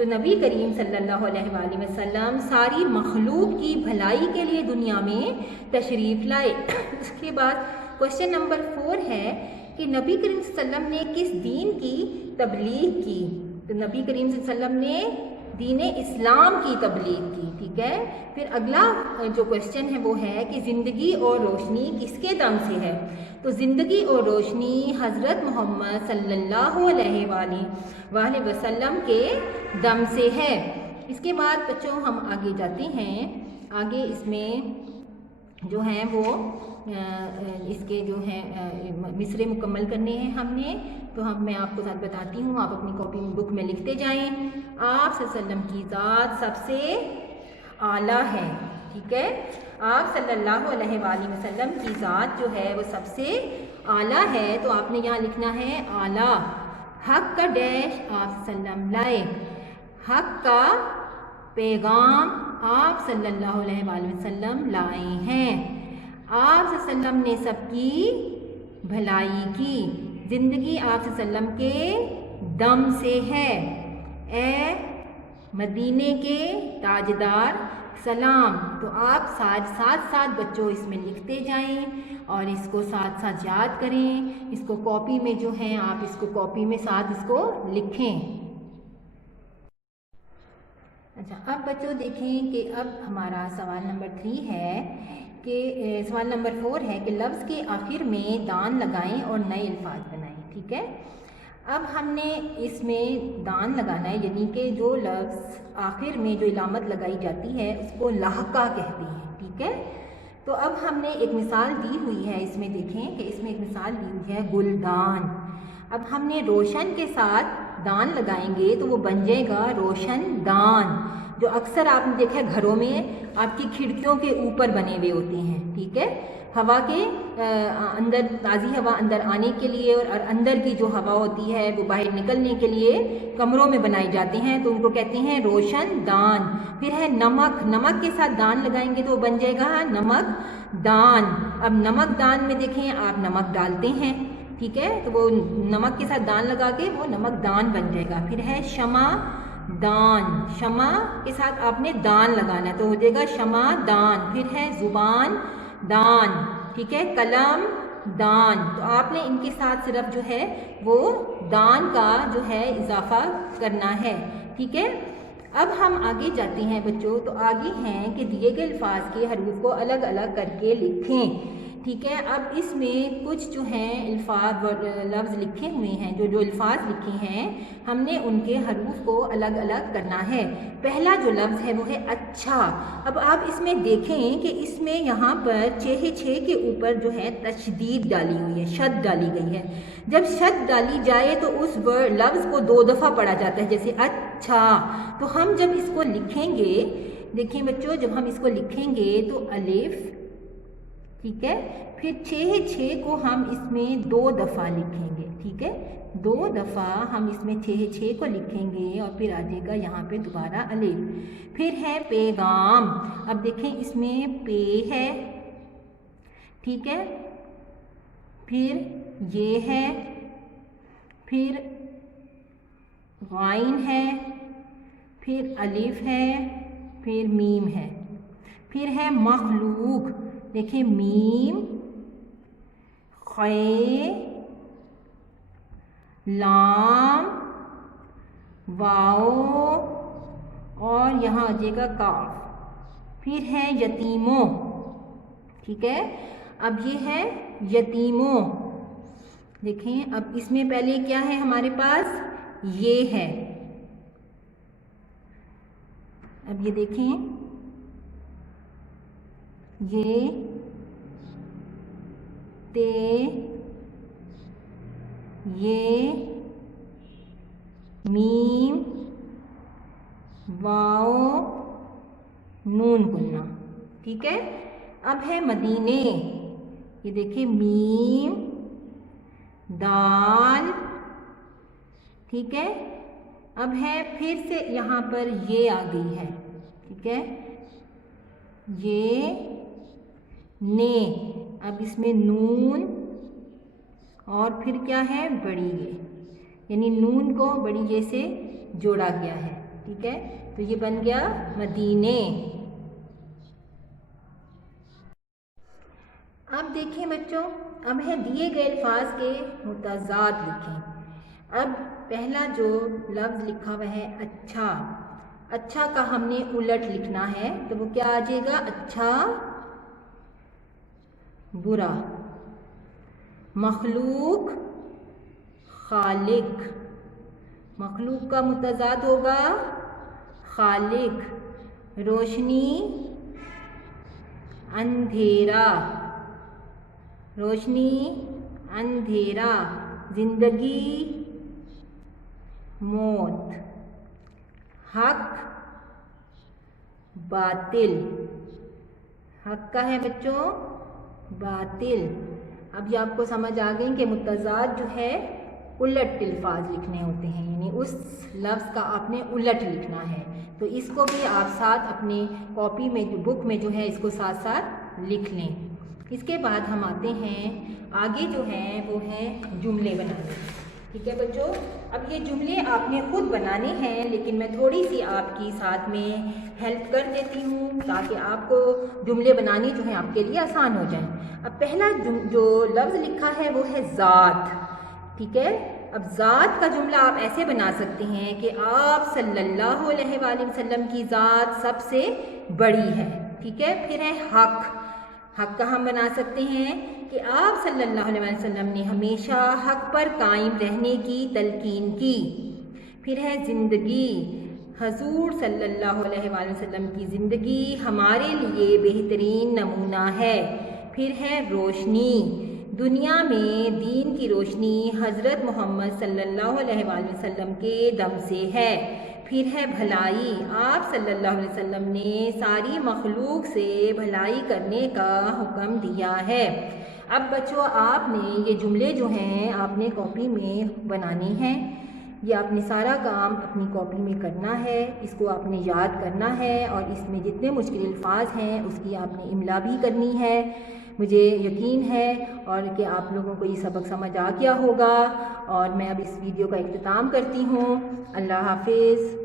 تو نبی کریم صلی اللہ علیہ وآلہ وسلم ساری مخلوق کی بھلائی کے لیے دنیا میں تشریف لائے۔ اس کے بعد کوشچن نمبر 4 ہے کہ نبی کریم صلی اللہ علیہ وسلم نے کس دین کی تبلیغ کی؟ تو نبی کریم صلی اللہ علیہ وسلم نے دین اسلام کی تبلیغ کی، ٹھیک ہے۔ پھر اگلا جو کوشچن ہے وہ ہے کہ زندگی اور روشنی کس کے دم سے ہے؟ تو زندگی اور روشنی حضرت محمد صلی اللہ علیہ وآلہ وسلم کے دم سے ہے۔ اس کے بعد بچوں ہم آگے جاتے ہیں، آگے اس میں جو ہیں وہ اس کے جو ہیں مصرے مکمل کرنے ہیں ہم نے، تو میں آپ کو ساتھ بتاتی ہوں، آپ اپنی کاپی بک میں لکھتے جائیں۔ آپ صلی اللہ علیہ وسلم کی ذات سب سے اعلیٰ ہے، ٹھیک ہے۔ آپ صلی اللہ علیہ وآلہ وسلم کی ذات جو ہے وہ سب سے اعلیٰ ہے، تو آپ نے یہاں لکھنا ہے اعلیٰ۔ حق کا ڈیش آپ صلی اللہ علیہ وسلم لائے، حق کا پیغام آپ صلی اللہ علیہ وآلہ وسلم لائے ہیں۔ آپ صلی اللہ علیہ وسلم نے سب کی بھلائی کی، زندگی آپ صلی اللہ علیہ وسلم کے دم سے ہے۔ اے مدینے کے تاجدار سلام۔ تو آپ ساتھ ساتھ بچوں اس میں لکھتے جائیں اور اس کو ساتھ ساتھ یاد کریں، اس کو کاپی میں جو ہے آپ اس کو کاپی میں ساتھ اس کو لکھیں۔ اچھا، اب بچوں دیکھیں کہ اب ہمارا سوال نمبر 3 ہے کہ سوال نمبر 4 ہے کہ لفظ کے آخر میں دان لگائیں اور نئے الفاظ بنائیں، ٹھیک ہے۔ اب ہم نے اس میں دان لگانا ہے، یعنی کہ جو لفظ آخر میں جو علامت لگائی جاتی ہے اس کو لاحقہ کہتے ہیں، ٹھیک ہے۔ تو اب ہم نے ایک مثال دی ہوئی ہے، اس میں دیکھیں کہ اس میں ایک مثال دی ہوئی ہے گلدان۔ اب ہم نے روشن کے ساتھ دان لگائیں گے تو وہ بن جائے گا روشن دان، جو اکثر آپ نے دیکھا ہے گھروں میں آپ کی کھڑکیوں کے اوپر بنے ہوئے ہوتے ہیں، ٹھیک ہے۔ ہوا کے اندر، تازی ہوا اندر آنے کے لیے اور اندر کی جو ہوا ہوتی ہے وہ باہر نکلنے کے لیے کمروں میں بنائے جاتے ہیں، تو ان کو کہتے ہیں روشن دان۔ پھر ہے نمک، نمک کے ساتھ دان لگائیں گے تو وہ بن جائے گا نمک دان۔ اب نمک دان میں دیکھیں آپ نمک ڈالتے ہیں، ٹھیک ہے، تو وہ نمک کے ساتھ دان لگا کے وہ نمک دان بن جائے گا۔ پھر ہے شمع دان، شمع کے ساتھ آپ نے دان لگانا ہے تو ہو جائے گا شمع دان۔ پھر ہے زبان دان، ٹھیک ہے، قلم دان۔ تو آپ نے ان کے ساتھ صرف جو ہے وہ دان کا جو ہے اضافہ کرنا ہے، ٹھیک ہے۔ اب ہم آگے جاتے ہیں بچوں، تو آگے ہیں کہ دیے گئے الفاظ کے حروف کو الگ الگ کر کے لکھیں، ٹھیک ہے۔ اب اس میں کچھ جو ہیں الفاظ لفظ لکھے ہوئے ہیں، جو الفاظ لکھے ہیں ہم نے ان کے حروف کو الگ الگ کرنا ہے۔ پہلا جو لفظ ہے وہ ہے اچھا۔ اب آپ اس میں دیکھیں کہ اس میں یہاں پر 6 کے اوپر جو ہے تشدید ڈالی ہوئی ہے، شد ڈالی گئی ہے۔ جب شد ڈالی جائے تو اس لفظ کو 2 دفعہ پڑھا جاتا ہے، جیسے اچھا۔ تو ہم جب اس کو لکھیں گے، دیکھیں بچوں، جب ہم اس کو لکھیں گے تو الف، ٹھیک ہے، پھر 6 کو ہم اس میں 2 دفعہ لکھیں گے، ٹھیک ہے، 2 دفعہ ہم اس میں 6 کو لکھیں گے اور پھر آ جائے گا یہاں پہ دوبارہ الف۔ پھر ہے پیغام۔ اب دیکھیں اس میں پے ہے، ٹھیک ہے، پھر یہ ہے، پھر غائن ہے، پھر الف ہے، پھر میم ہے، پھر ہے مخلوق۔ دیکھیں میم، خے، لام، واؤ اور یہاں آ جائے گا کاف۔ پھر ہے یتیموں، ٹھیک ہے۔ اب یہ ہے یتیموں، دیکھیں اب اس میں پہلے کیا ہے ہمارے پاس، یہ ہے۔ اب یہ دیکھیں، یہ تے، یہ میم، واؤ، نون گننا، ٹھیک ہے۔ اب ہے مدینے، یہ دیکھیں میم، دال، ٹھیک ہے۔ اب ہے پھر سے یہاں پر یہ آ گئی ہے، ٹھیک ہے، یہ نے۔ اب اس میں نون اور پھر کیا ہے بڑی یہ، یعنی نون کو بڑی یہ سے جوڑا گیا ہے، ٹھیک ہے، تو یہ بن گیا مدینے۔ اب دیکھیں بچوں، اب ہے دیے گئے الفاظ کے متضاد لکھیں۔ اب پہلا جو لفظ لکھا ہوا ہے اچھا، اچھا کا ہم نے الٹ لکھنا ہے، تو وہ کیا آ جائے گا؟ اچھا برا۔ مخلوق خالق، مخلوق کا متضاد ہوگا خالق۔ روشنی اندھیرا، روشنی اندھیرا۔ زندگی موت۔ حق باطل، حق کا ہے بچوں باطل۔ اب یہ آپ کو سمجھ آ گئی کہ متضاد جو ہے الٹ الفاظ لکھنے ہوتے ہیں، یعنی اس لفظ کا آپ نے الٹ لکھنا ہے، تو اس کو بھی آپ ساتھ اپنے کاپی میں بک میں جو ہے اس کو ساتھ ساتھ لکھ لیں۔ اس کے بعد ہم آتے ہیں آگے جو ہیں وہ ہیں جملے بنانے۔ ٹھیک ہے بچوں، اب یہ جملے آپ نے خود بنانے ہیں، لیکن میں تھوڑی سی آپ کی ساتھ میں ہیلپ کر دیتی ہوں تاکہ آپ کو جملے بنانے جو ہیں آپ کے لیے آسان ہو جائیں۔ اب پہلا جو لفظ لکھا ہے وہ ہے ذات۔ ٹھیک ہے، اب ذات کا جملہ آپ ایسے بنا سکتے ہیں کہ آپ صلی اللہ علیہ وآلہ وسلم کی ذات سب سے بڑی ہے۔ ٹھیک ہے، پھر ہے حق، حق کا ہم بنا سکتے ہیں کہ آپ صلی اللہ علیہ وسلم نے ہمیشہ حق پر قائم رہنے کی تلقین کی۔ پھر ہے زندگی، حضور صلی اللہ علیہ وآلہ وسلم کی زندگی ہمارے لیے بہترین نمونہ ہے۔ پھر ہے روشنی، دنیا میں دین کی روشنی حضرت محمد صلی اللہ علیہ وآلہ وسلم کے دم سے ہے۔ پھر ہے بھلائی، آپ صلی اللہ علیہ وسلم نے ساری مخلوق سے بھلائی کرنے کا حکم دیا ہے۔ اب بچوں آپ نے یہ جملے جو ہیں آپ نے کاپی میں بنانے ہیں، یہ آپ نے سارا کام اپنی کاپی میں کرنا ہے، اس کو آپ نے یاد کرنا ہے، اور اس میں جتنے مشکل الفاظ ہیں اس کی آپ نے املا بھی کرنی ہے۔ مجھے یقین ہے اور کہ آپ لوگوں کو یہ سبق سمجھ آ گیا ہوگا، اور میں اب اس ویڈیو کا اختتام کرتی ہوں۔ اللہ حافظ۔